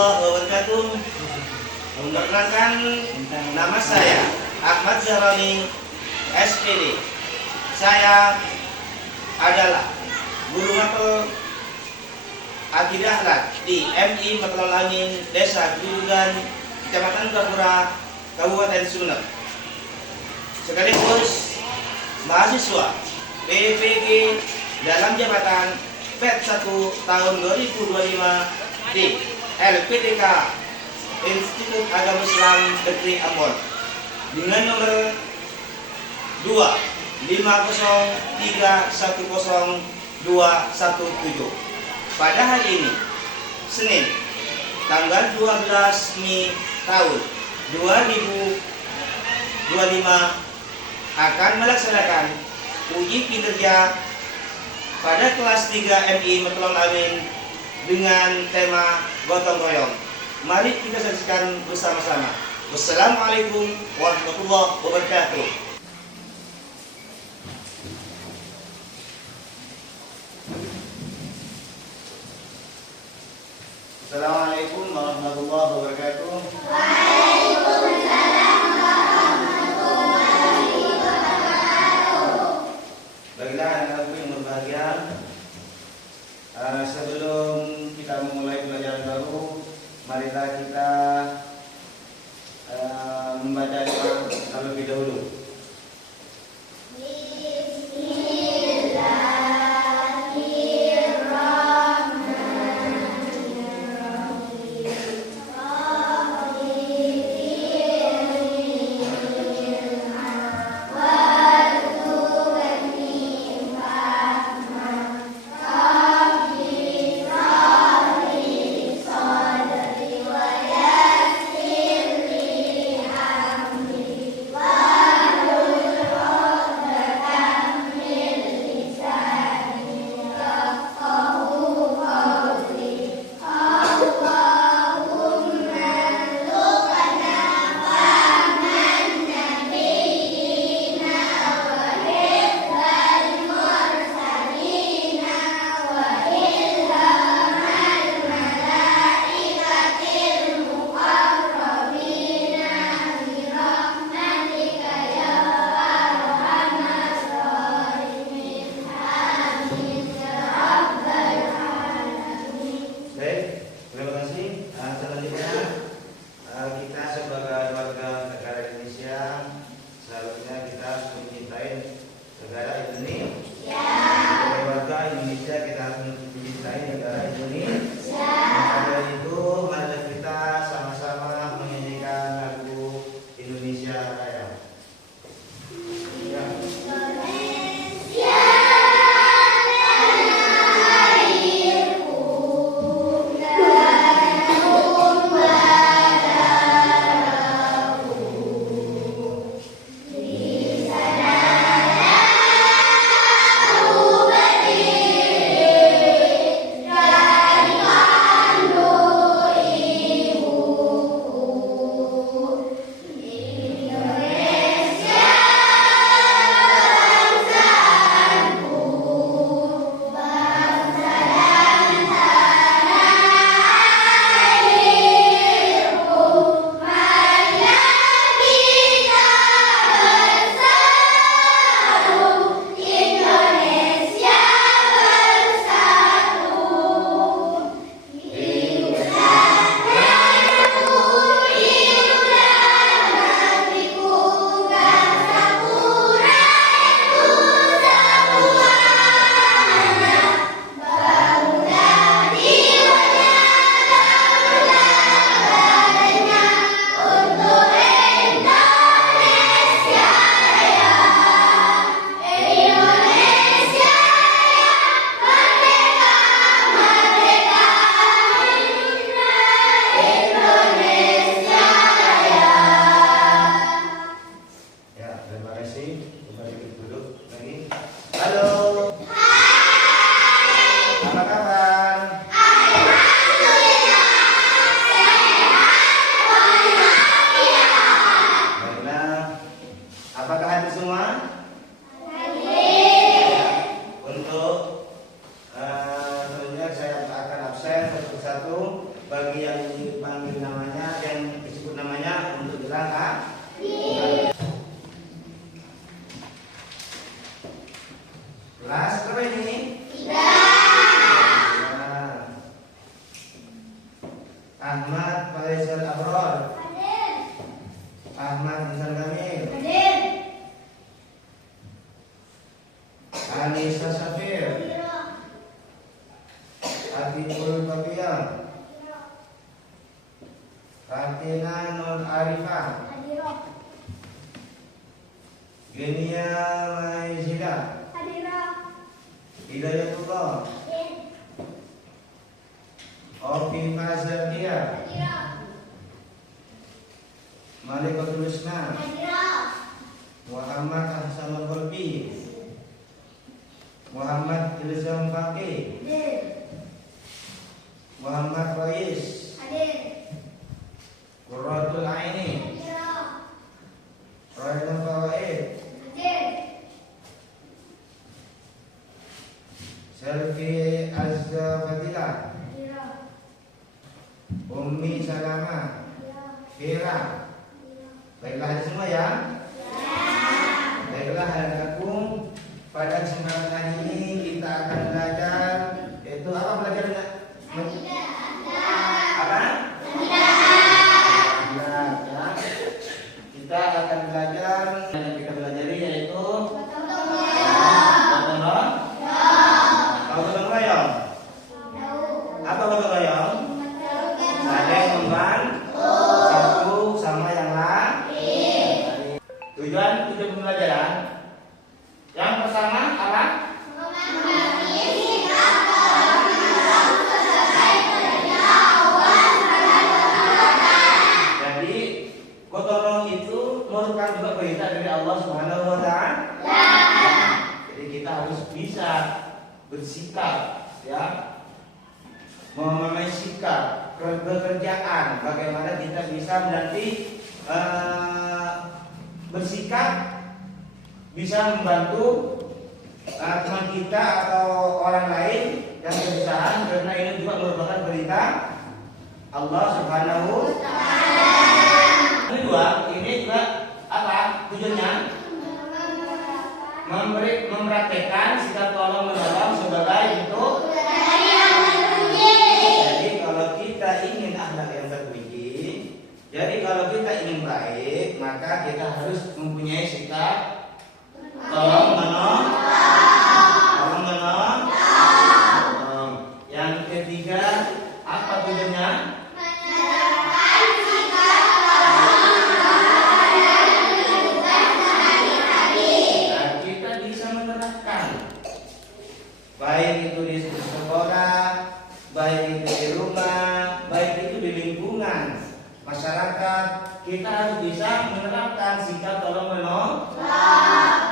warahmatullahi wabarakatuh. Memperkenalkan, nama saya Ahmad Zahroni, SPD. Saya adalah guru mapel Akidah Akhlak di MI Matlul Amin, Desa Gerugan, Kecamatan Gapura, Kabupaten Sumeneb. Sekaligus mahasiswa PPG dalam jabatan PET 1 tahun 2025 di LPTK Institut Agama Islam Negeri Ambon dengan nomor 250310217 pada hari ini, Senin, tanggal 12 Mei tahun 2025 akan melaksanakan uji kinerja pada kelas 3 MI Matlul Amin dengan tema gotong royong. Mari kita saksikan bersama-sama. Wassalamualaikum warahmatullahi wabarakatuh. Assalamualaikum warahmatullahi wabarakatuh. Waalaikumsalam warahmatullahi wabarakatuh. Baiklah anak-anakku yang berbahagia, sebelum kita memulai pelajaran baru, marilah kita membaca doa terlebih dahulu. bilang kelas berapa ini? 3. Ahmad Faisal Abror. Hadir. Ahmad Insan Kamil. Hadir. Anissa Safir. Hadir. Habibul Tabian. Fatina Nur Arifah. Hadir. Genia Maizida. Hadir. Hidayatullah. Hadir. Opi Fazakia. Hadir. Malikatul Husna. Hadir. Muhammad Ahsan Al-Qalbi. Muhammad Ilzam Faqih. Hadir. Muhammad Rais. Hadir. Qurratul Aini. Hadir. Raihul Fawaid. Hadir. Selvi Azza Fadilah. Hadir. Ummi Salama. Kira. Baiklah ada semua ya. Baiklah anak-anakku, pada kesempatan kali ini kita akan belajar yaitu apa belajarnya? Apa? Ya. Kita akan belajar yang kita pelajari yaitu gotong royong. Tahu gotong royong? Apa gotong royong? Saling membantu satu sama yang lain. Tujuan pembelajaran yang pertama apa? Jadi gotong royong itu merupakan juga perintah dari Allah Subhanahu wa Ta'ala. Jadi kita harus bisa bersikap, ya, memahami sikap pekerjaan, bagaimana kita bisa nanti bersikap bisa membantu teman kita atau orang lain yang kesusahan, karena ini juga merupakan perintah Allah Subhanahu wa Ta'ala. Kedua, ini juga apa tujuannya? Mempraktekkan sikap tolong menolong sebagai bentuk. Jadi kalau kita ingin akhlak yang terpuji, jadi kalau kita ingin baik, maka kita harus mempunyai sikap tolong menolong. Yang ketiga, apa tujuannya? Baik itu di sekolah, baik itu di rumah, baik itu di lingkungan masyarakat, kita harus bisa menerapkan sikap tolong menolong.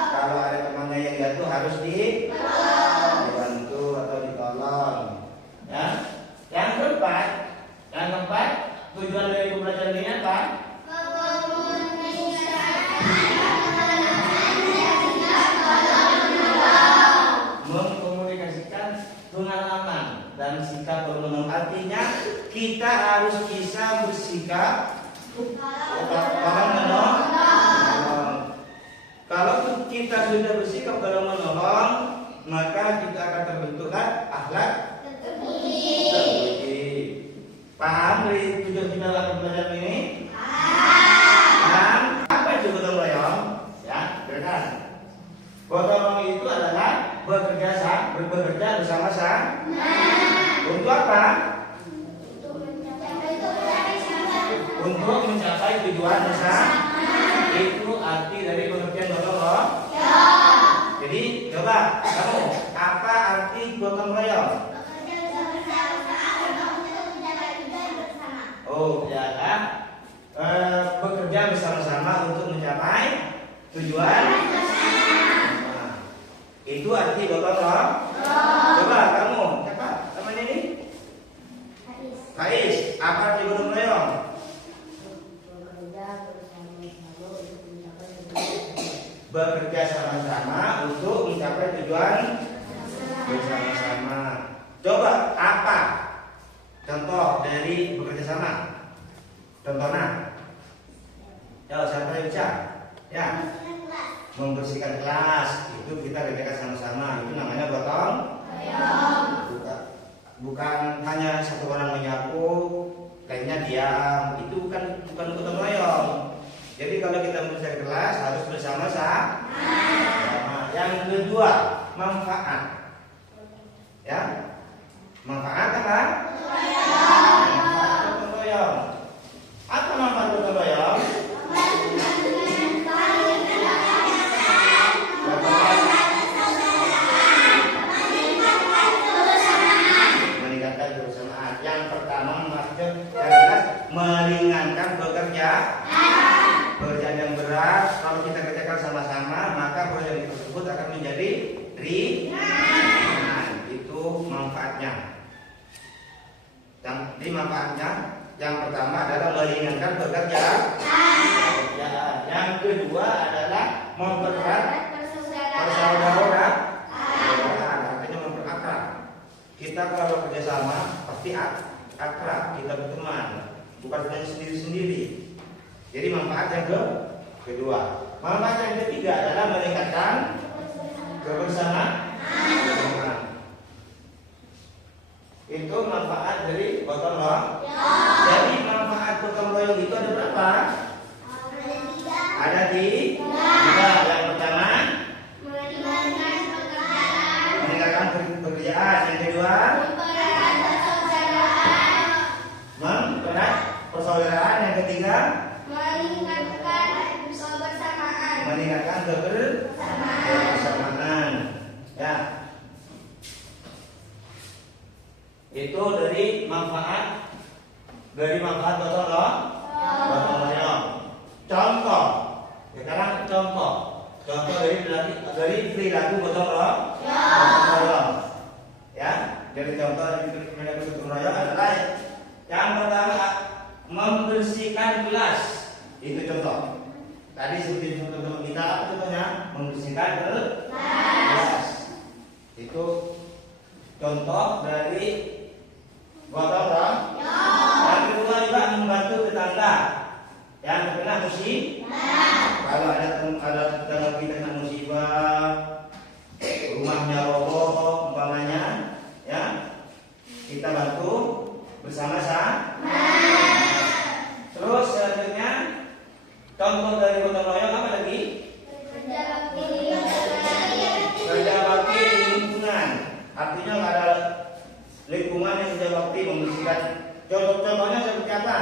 Kalau ada temannya yang jatuh harus dibantu atau ditolong. Ya. Yang keempat, tujuan dari pembelajaran ini apa? Pengalaman dan sikap tolong. Artinya kita harus bisa bersikap tolong menolong. Kalau kita sudah bersikap tolong menolong, maka kita akan terbentuklah akhlak terpuji. Paham dari tujuan kita dalam pembelajaran ini? Paham? Apa itu gotong royong? Ya, dengarkan. Gotong royong itu adalah bekerja bersama-sama. Untuk apa? Untuk mencapai tujuan bersama. Itu arti dari pengertian gotong royong. Jadi coba kamu, apa arti gotong royong? Oh, ya, bekerja bersama-sama untuk mencapai tujuan. Itu arti gotong royong. Coba kamu, siapa namanya ini? Faiz. Apa arti gotong royong? Bekerja sama-sama untuk mencapai tujuan bersama-sama. Coba apa contoh dari bekerja sama? Contohnya Ya, siapa yang bisa? Ya, membersihkan kelas. Itu kita kerjakan sama-sama. Itu namanya gotong royong. Bukan hanya satu orang menyapu, lainnya diam. Itu bukan gotong royong. Jadi kalau kita membersihkan kelas harus bersama-sama. Yang kedua, manfaat. Ya, manfaat apa? Manfaat gotong royong. Apa manfaat gotong royong? Meningkatkan kebersamaan. Yang pertama maksud meringankan pekerjaan yang berat. Kalau kita kerjakan sama-sama, maka pekerjaan tersebut akan menjadi ringan. Itu manfaatnya. Di manfaatnya, yang pertama adalah meringankan pekerjaan. Yang kedua adalah mempererat persaudaraan. Artinya memperakrab. Kita kalau kerjasama pasti akrab, kita berteman, bukan hanya sendiri-sendiri. Jadi manfaat yang kedua. Manfaat yang ketiga adalah meningkatkan kebersamaan. Itu manfaat dari gotong royong. Jadi manfaat gotong royong itu ada berapa? Ada tiga. Yang pertama meningkatkan pekerjaan. Yang kedua mempererat persaudaraan. Yang ketiga meningkatkan kebersamaan. Ya. Itu dari manfaat gotong royong. Contoh. Sekarang contoh dari perilaku gotong royong. Ya, dari contoh dari perilaku gotong royong adalah yang pertama membersihkan kelas. Itu contoh. Tadi seperti contoh kita, contohnya membersihkan kelas. Itu contoh dari gotong royong. Yang kedua juga membantu tetangga yang terkena musibah. Kalau ada tetangga kita kena musibah, rumahnya roboh umpamanya, ya, kita bantu bersama-sama. Terus selanjutnya contoh dari gotong royong apa lagi? Kerja bakti di lingkungan. Artinya ada lingkungan yang kerja bakti membersihkan. Contohnya seperti apa?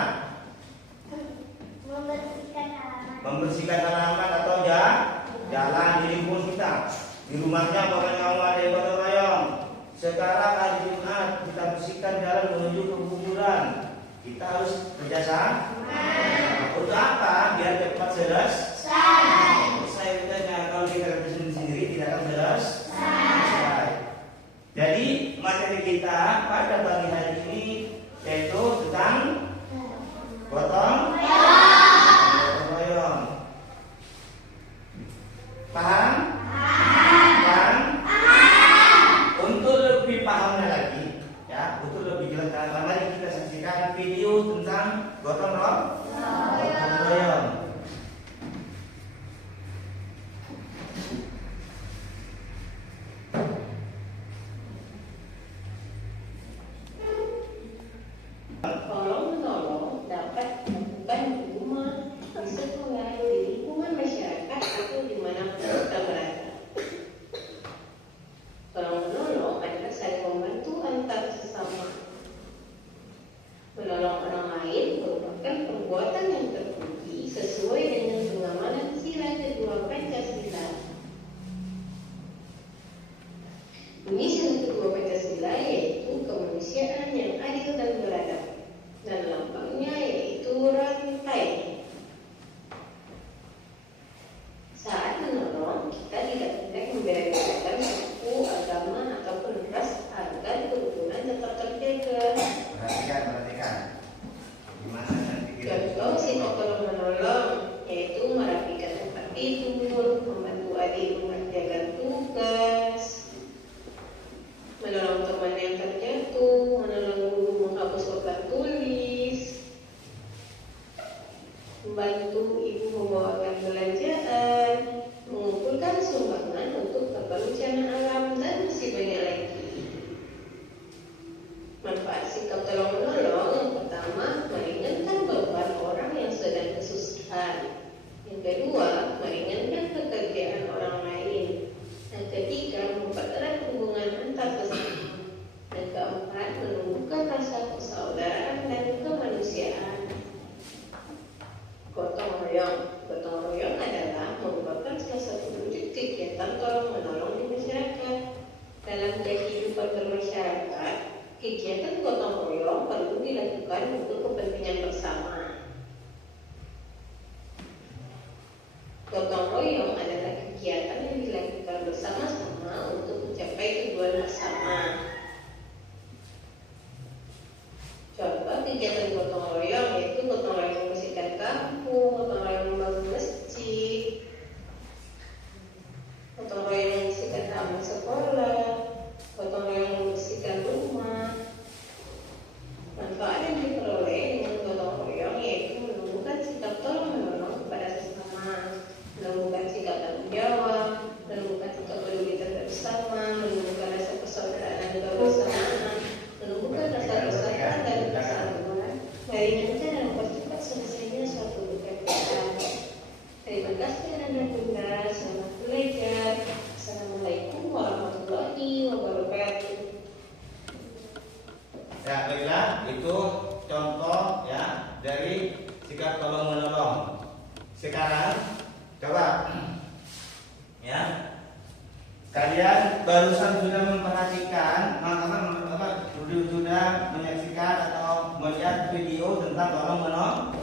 Membersihkan halaman atau jalan di lingkungan kita. Di rumahnya pokoknya kamu ada yang gotong royong. Sekarang hari Jumat kita bersihkan jalan menuju ke kuburan. Kita harus kerjasama. Untuk apa? Biar cepat selesai. Kalau kita kerja sendiri tidak akan selesai. Jadi materi kita pada pagi hari ini yaitu tentang gotong royong. Paham? Untuk lebih pahamnya lagi, ya, untuk lebih jelas, mari kita saksikan video tentang gotong royong. ibu membawakan belanjaan, mengumpulkan sumbangan untuk korban bencana alam, dan masih banyak lagi. Manfaat sikap tolong menolong yang pertama, meringankan beban orang yang sedang kesusahan. Yang kedua, meringankan pekerjaan orang lain. Yang ketiga, mempererat hubungan antar sesama. Dan keempat, menumbuhkan rasa persaudaraan dan kemanusiaan. Gotong royong. Gotong royong adalah merupakan salah satu wujud kegiatan tolong menolong di masyarakat. Dalam kehidupan bermasyarakat, kegiatan gotong royong perlu dilakukan untuk kepentingan bersama. Gotong royong adalah kegiatan yang dilakukan bersama-sama untuk mencapai tujuan bersama. Contoh kegiatan gotong royong yaitu gotong royong membersihkan kampung, gotong royong membangun masjid, gotong royong membersihkan taman sekolah, gotong royong membersihkan rumah. Manfaat yang diperoleh dengan gotong royong yaitu menumbuhkan sikap tolong menolong kepada sesama, menumbuhkan sikap tanggung jawab, menumbuhkan sikap peduli terhadap sesama, menumbuhkan rasa persaudaraan dan kebersamaan, menumbuhkan rasa persaudaraan dan kebersamaan, meringankan dan mempercepat selesainya suatu pekerjaan. Terima kasih anak bunda, selamat belajar. Assalamualaikum warahmatullahi wabarakatuh. Ya, baiklah, itu contoh ya dari sikap tolong menolong. Sekarang coba ya, kalian barusan sudah memperhatikan, sudah menyaksikan atau melihat video tentang tolong menolong.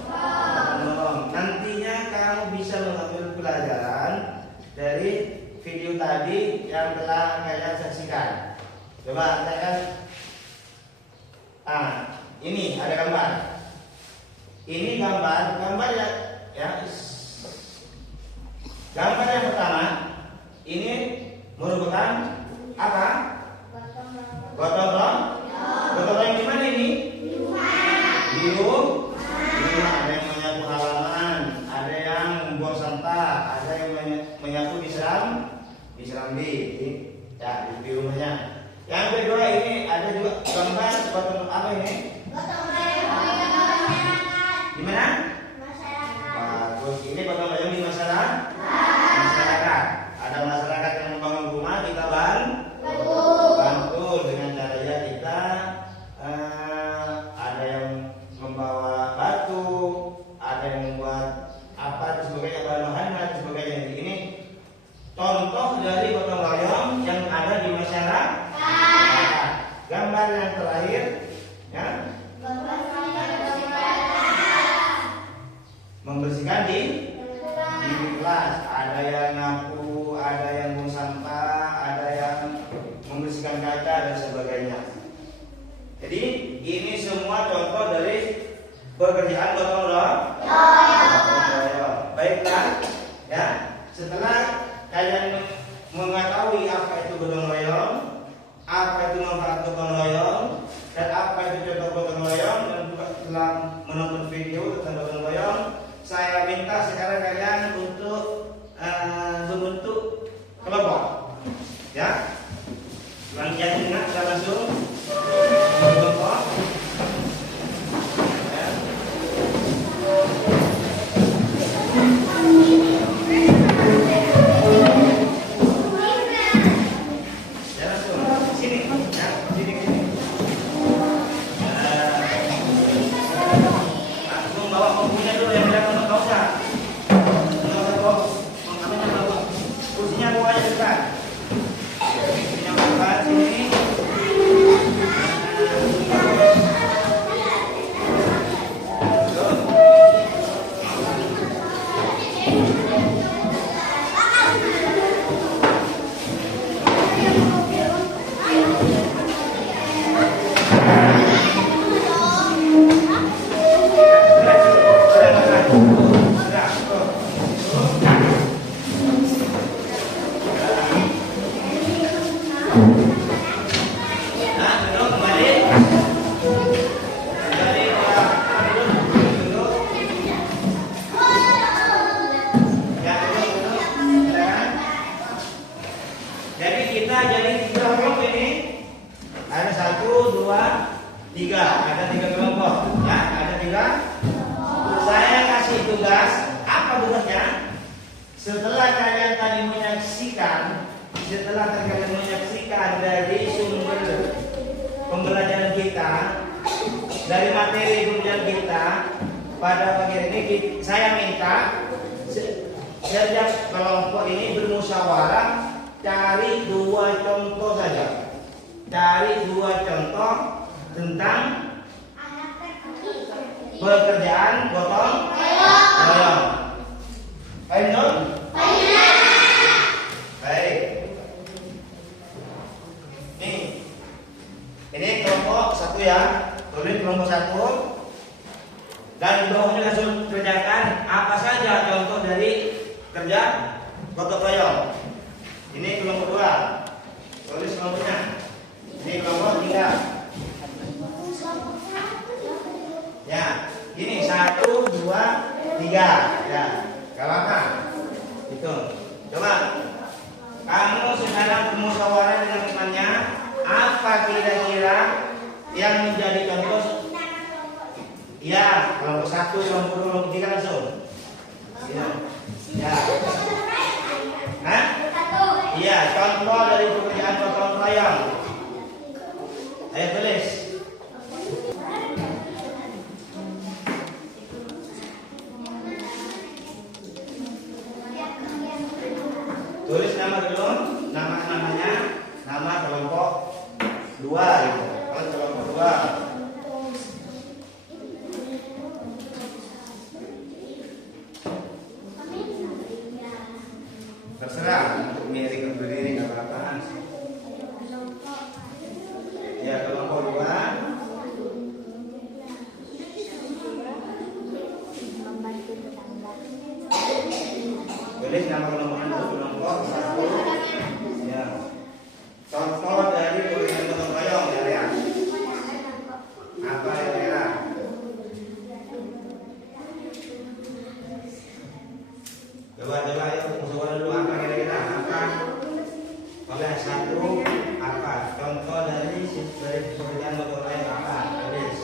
Nantinya kamu bisa mengambil pelajaran dari video tadi yang telah kalian saksikan. Coba saya ini ada gambar. Ini gambar ya. Gambar yang pertama ini merupakan apa? Gotong royong. Gotong royong di mana ini? Di rumah. Ada yang menyapu halaman, ada yang membuang sampah, ada yang menyapu di rumahnya. Yang kedua ini ada juga gambar gotong apa ini? Gotong royong masyarakat. Di mana? Masyarakat. Bagus. Ini gotong royong di masyarakat. Ada masyarakat yang membangun rumah, kita bantu dengan caranya kita ada yang membawa batu, ada yang membuat apa dan sebagainya, bahan-bahan dan sebagainya. Ini contoh dari gotong royong yang ada di masyarakat. Gambar yang terakhir ya, membersihkan di kelas. Ada yang nyapu, ada yang buang sampah, ada yang membersihkan kaca dan sebagainya. Jadi ini semua contoh dari pekerjaan gotong royong. Baiklah ya, setelah kalian mengetahui apa itu gotong royong, apa itu manfaat gotong royong, dan apa itu contoh gotong royong, dan juga setelah menonton video tentang gotong royong, saya minta sekarang kalian untuk membentuk kelompok, ya. Yang ingat kita langsung kelompok. Ya. Ya langsung sini, ya sini. Langsung bawa bukunya dulu yang bilang untuk kausa. Kursinya bawa aja dekat. setelah kalian tadi menyaksikan dari sumber pembelajaran kita, dari materi pembelajaran kita pada pagi ini, saya minta setiap kelompok ini bermusyawarah cari 2 contoh saja. Cari 2 contoh tentang pekerjaan gotong royong. Baik, Nur? Baik. Ini kelompok 1 ya. Tulis kelompok 1. Dan di bawahnya langsung kerjakan apa saja contoh dari kerja gotong royong. Ini kelompok 2. Tulis kelompoknya. Ini kelompok 3. Ya, ini 1, 2, 3. Ya, kalau apa? Itu. Coba kamu sekarang bermusyawarah dengan temannya, apa kira-kira yang menjadi contoh? Ya, kelompok 1, kelompok 2, kelompok 3 langsung. Ya. Ya. Hah? Iya, contoh dari pekerjaan gotong royong. Ayo tulis. Tulis nama dulu, namanya, nama kelompok 2 gitu. Kalau kelompok 2. Terserah untuk miring berdiri nggak apa-apa. Ya, kelompok 2. Tulis nama kelompoknya dulu, kelompok 1. Ya. Contoh dari pekerjaan gotong royong ya, lihat. Apa kira-kira? Coba ya, musyawarah dulu apa kira-kira? Apa? Oleh 1 apa? Contoh dari pekerjaan gotong royong apa? Tulis.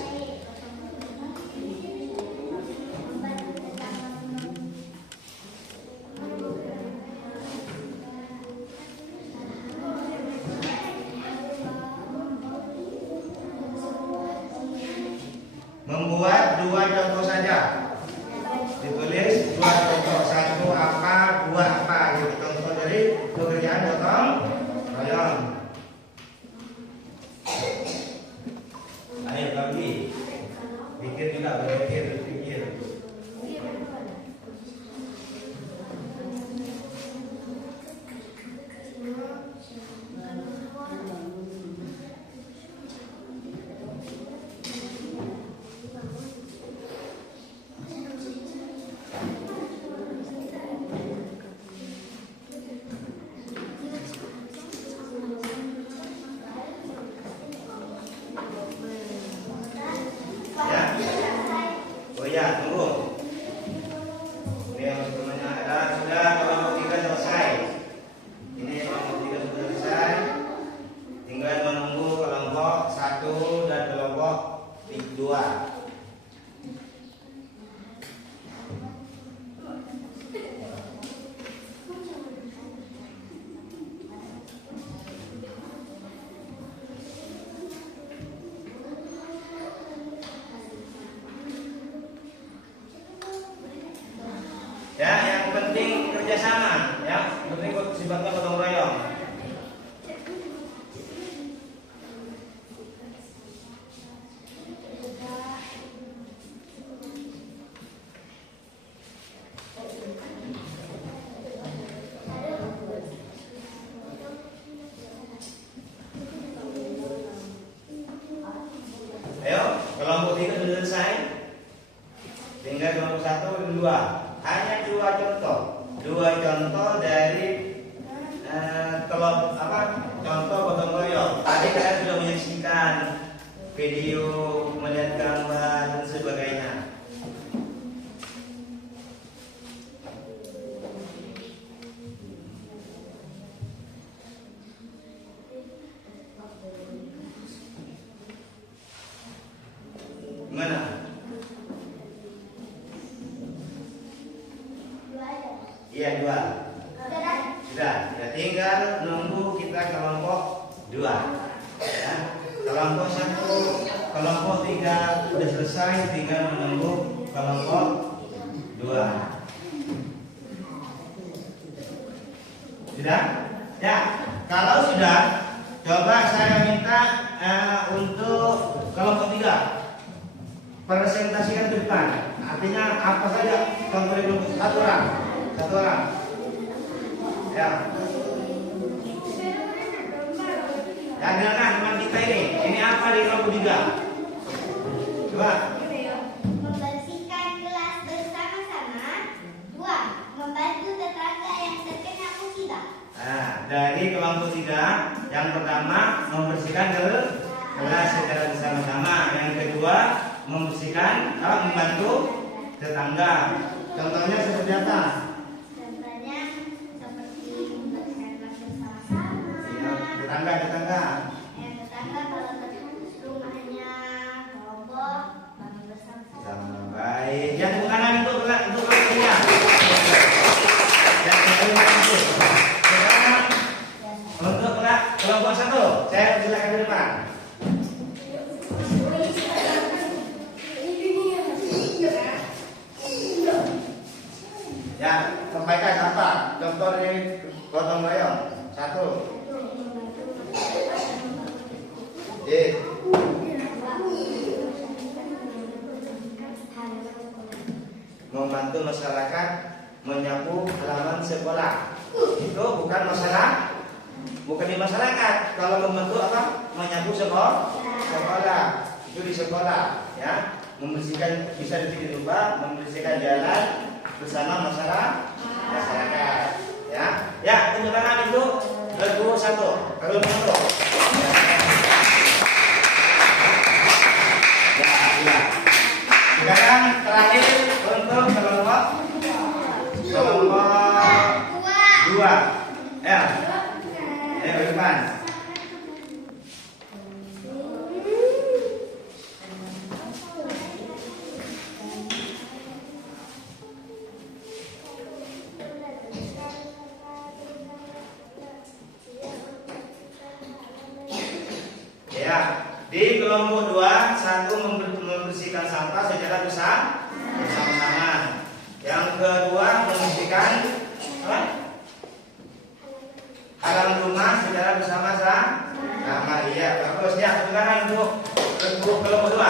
Membuat 2 contoh saja. Ditulis 2 contoh, 1 apa, 2 apa gitu. Contoh dari pekerjaan gotong royong. Ayo bagi. Pikir juga, berpikir. Ya, tunggu. Ini yang sebelumnya adalah sudah kelompok 3 selesai. Ini kelompok 3 sudah selesai. Tinggal menunggu kelompok 1 dan kelompok 2. Ya, yang penting kerjasama, ya, penting sifatnya gotong royong. Ayo, kelompok 3 sudah selesai. Tinggal kelompok 1 dan 2. Hanya 2 contoh. 2 contoh dari contoh gotong royong. Tadi kalian sudah menyaksikan video, melihat gambar dan sebagainya. Gimana? Iya 2. Sudah. Ya tinggal nunggu kita kelompok 2. Ya. Kelompok 1, kelompok 3 sudah selesai, tinggal menunggu kelompok 2. Sudah? Ya. Kalau sudah, coba saya minta untuk kelompok 3 presentasikan ke depan. Artinya apa saja contohnya dulu. Satu orang. Ya. Ya dengarkan teman kita ini. Ini apa di kelompok 3? Coba. Membersihkan kelas bersama-sama. 2. Membantu tetangga yang terkena musibah. Nah, dari kelompok 3, yang pertama membersihkan kelas secara bersama-sama. Yang kedua membersihkan, membantu tetangga. Contohnya seperti apa? Contohnya seperti membersihkan kelas bersama-sama. Ya, tetangga. Tetangga kalau terhunus rumahnya roboh, bangun bersama-sama. Sama baik. Yang tepuk kanan untuk kelompok 3. Yang kedua itu. Sekarang untuk kelompok 1, saya silakan ke depan. Ya, sampaikan apa? Contoh dari gotong royong. 1. Membantu masyarakat menyapu halaman sekolah. Itu bukan di masyarakat. Kalau membantu apa? Menyapu sekolah. Itu di sekolah, ya. Membersihkan, bisa di rumah, membersihkan jalan bersama masyarakat. Ya, tunjuk tangan itu kelompok 1. Kelompok 1. Ya. Sekarang terakhir untuk kelompok 2. Ya. Ayo depan. Ya, di kelompok 2, 1 membersihkan sampah secara bersama-sama. Yang kedua membersihkan halaman rumah secara bersama-sama. Iya, bagus ya. Sekarang untuk kelompok 2.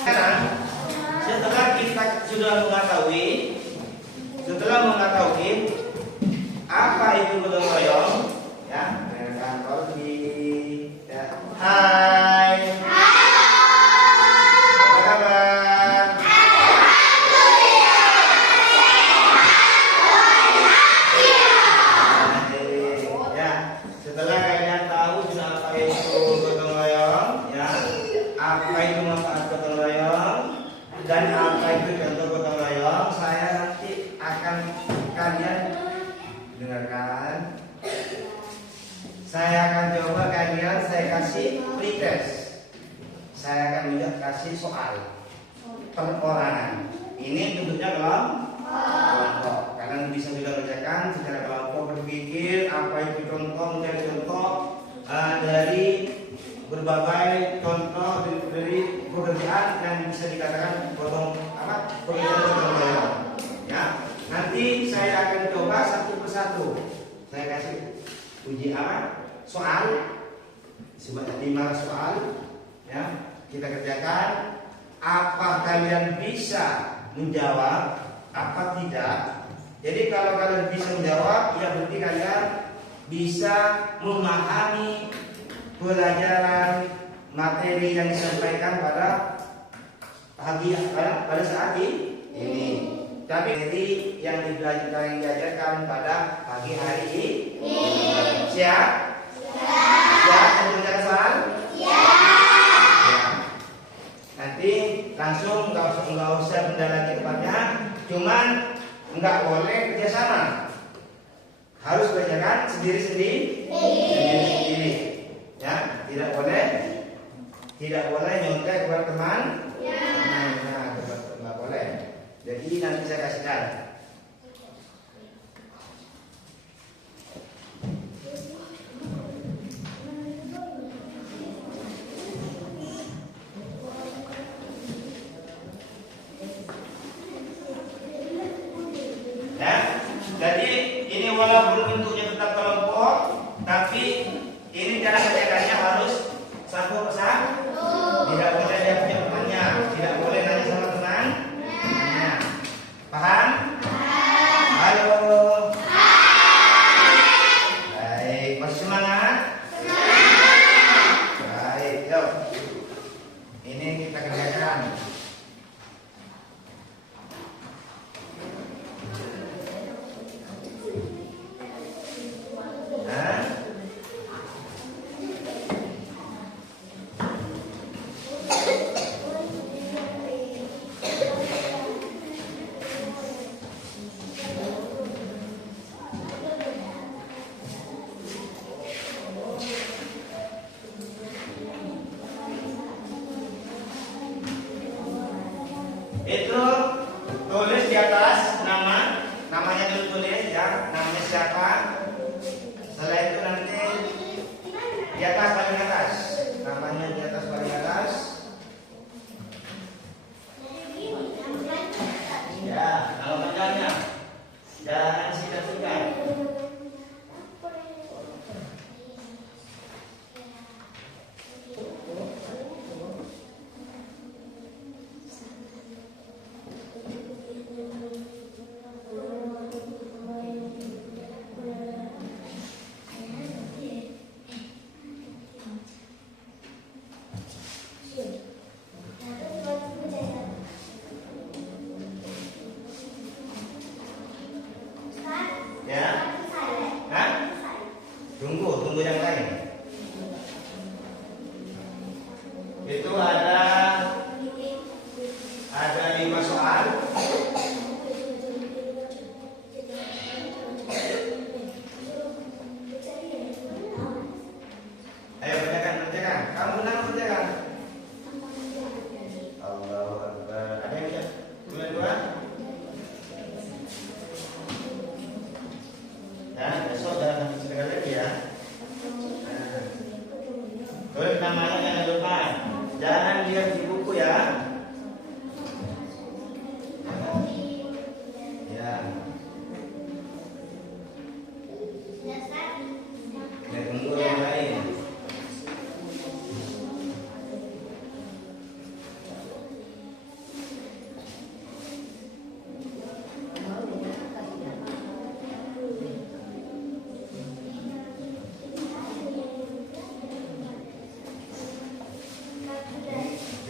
Sekarang setelah kita sudah mengetahui apa itu gotong royong, ya, rekan Kolbi, ya. Hai. Apa kabar? Ya, setelah kalian tahu sudah apa itu gotong royong, ya, apa itu manfaat gotong royong dan apa itu contoh gotong royong, saya nanti akan kalian dengarkan. Saya akan coba kalian, saya kasih pretest. Saya akan minta kasih soal perorangan. Ini bentuknya kelompok. Kalian bisa juga kerjakan secara kelompok, berpikir apa itu contoh, mencari contoh dari berbagai contoh dari pekerjaan yang bisa dikatakan pekerjaan gotong royong. Ya, nanti saya akan coba satu persatu. Saya kasih uji soal sebanyak 5 soal, ya, kita kerjakan. Apa kalian bisa menjawab? Apa tidak? Jadi kalau kalian bisa menjawab, ya berarti kalian bisa memahami pelajaran materi yang disampaikan pada saat ini. Tapi materi yang diajarkan pada pagi hari ini. Siap? Siap mengerjakan soal? Siap. Nanti langsung nggak usah mendalami depannya, cuman nggak boleh kerjasama, harus kerjakan sendiri-sendiri, ya, tidak boleh Tidak boleh nyontek kepada teman. Nah, nggak boleh. Jadi nanti saya kasihkan. Ya, jadi ini walaupun bentuknya tetap kelompok, tapi ini cara menjaganya harus satu persatu. Tidak boleh dia punya temannya, tidak boleh nanya sama temannya. Paham? Halo. Baik, masih semangat? Baik, yuk. Ini kita kerjakan. Itu tulis di atas namanya dulu tulis ya, namanya siapa. Setelah itu nanti di atas paling atas, namanya di atas paling atas. Ya, kalau panjangnya jangan singkat-singkat. Ya, hah? Tunggu yang lain. Itu ada 5 soal. Ayo kerjakan. Kamu benar kerjakan. Allahu Akbar. Ada yang bisa? Dua. Ya, besok jangan sekali lagi ya. Tulis namanya jangan lupa. Jangan lihat di buku ya. Ya. Ya, tunggu yang lain.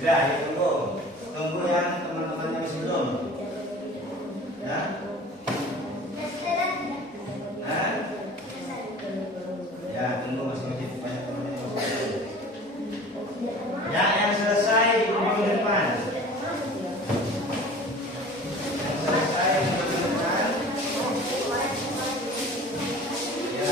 Tidak, tunggu yang teman-teman yang sebelum. Ya. Nah. Ya, tunggu masih banyak teman yang masih. Ya, yang selesai di minggu depan. Yang selesai di minggu depan. Ya.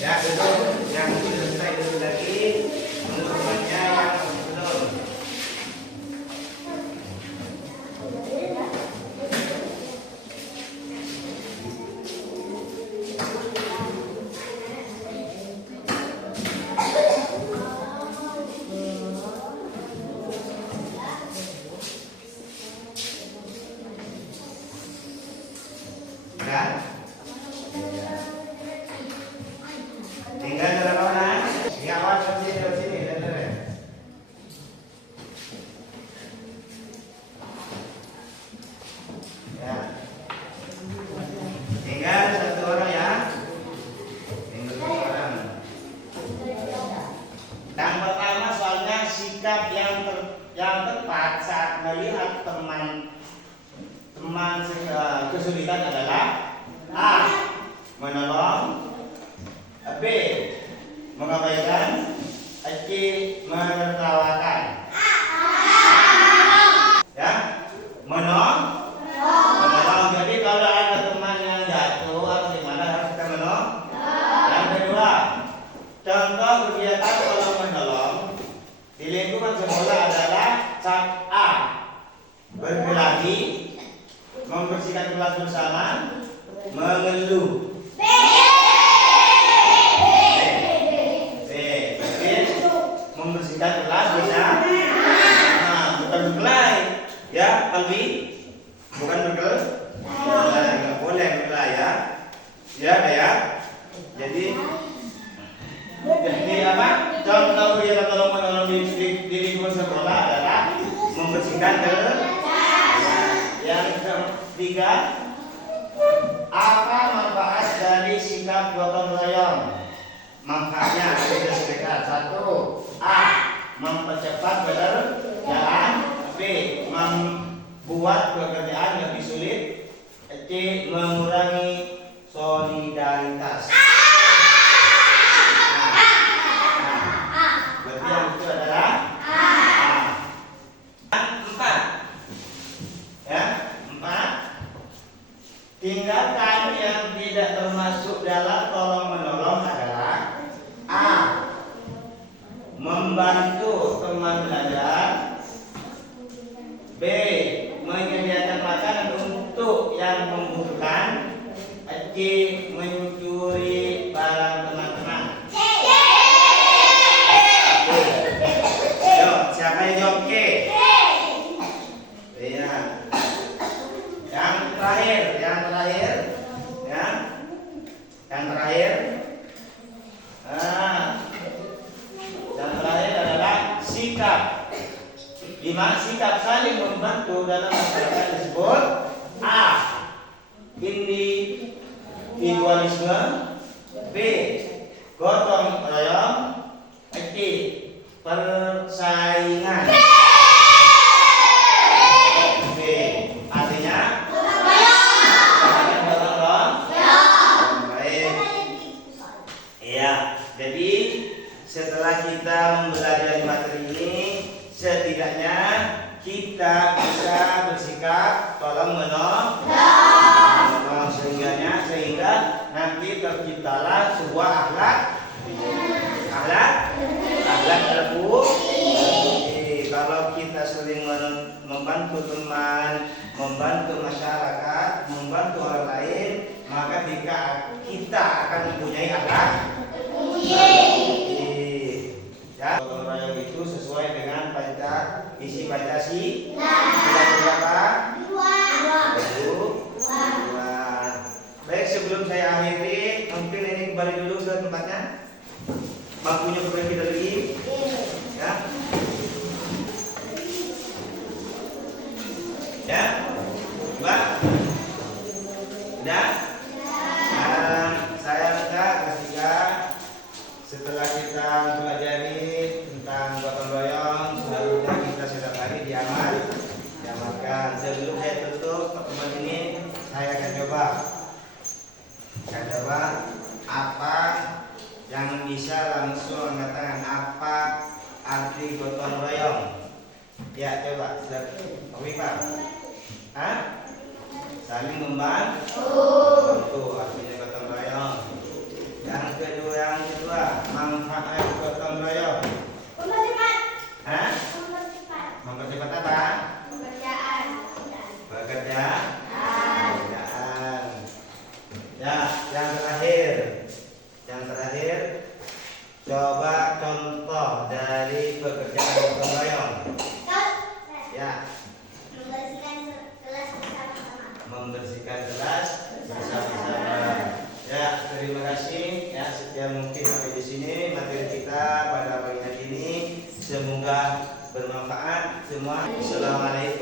Ya, dulu yang selesai dulu lagi untuk temannya yang belum. Ya. Tinggal berapa orang? Ya, awas dari sini. Ya. Tinggal satu orang ya. Tinggal satu orang. Yang pertama soalnya sikap yang tepat saat melihat teman kesulitan adalah A. Menolong, B. Mengabaikan, Eki menertawakan. Ya, menolong. Jadi kalau ada teman yang jatuh atau gimana harus kita menolong. Yang kedua, contoh kegiatan tolong menolong di lingkungan sekolah adalah A. Berkelahi, membersihkan kelas bersama, mengeluh. Membersihkan kelas bersama. Nah, bukan berkelahi, ya, Alwi, bukan berkelahi. Nggak boleh berkelahi ya. Ya. Jadi apa? Contoh kegiatan tolong menolong di lingkungan sekolah adalah membersihkan kelas. Yang ketiga, apa manfaat dari sikap gotong royong? Manfaatnya tidak sedikit. 1. A. Mempercepat pekerjaan. B. Membuat pekerjaan lebih sulit. C. Mengurangi solidaritas. Berarti yang itu adalah A. 4. Ya, 4. Tindakan yang tidak termasuk dalam tolong menolong adalah A. Membantu teman belajar. B. Menyediakan makanan untuk yang membutuhkan. C. Mencuri barang teman-teman. Yo, siapa yang jawab C? Iya. Yang terakhir, ya. Yang terakhir adalah sikap. Di mana sikap saling membantu dalam masyarakat disebut A. Individualisme. B. Gotong royong. C. Persaingan. B. Artinya gotong royong. Baik. Iya. Jadi setelah kita mempelajari materi ini, setidaknya kita bisa bersikap tolong menolong sehingga nanti terciptalah sebuah akhlak terpuji. Kalau kita sering membantu teman, membantu masyarakat, membantu orang lain, maka kita akan mempunyai akhlak terpuji. Ya, gotong royong itu sesuai dengan isi Pancasila. Berapa? 2. Baik, sebelum saya akhiri, mungkin ini kembali dulu ke tempatnya. Bangkunya perbaiki lagi. Ya. Ya. Mbak. Udah? Saya minta ketika setelah kita mempelajari tentang gotong royong, seharusnya kita setiap hari diamalkan. Sebelum saya tutup pertemuan ini, saya akan coba apa yang bisa langsung mengatakan apa arti gotong royong. Ya, coba silakan. Saling membantu artinya gotong royong. Yang kedua, manfaat gotong royong. Mempercepat apa? Pekerjaan. Ya, yang terakhir, coba contoh dari pekerjaan gotong royong. Ya. Membersihkan kelas bersama-sama. Ya, terima kasih. Ya, sekian mungkin sampai di sini materi kita pada pagi hari ini. Semoga bermanfaat semua. Assalamualaikum.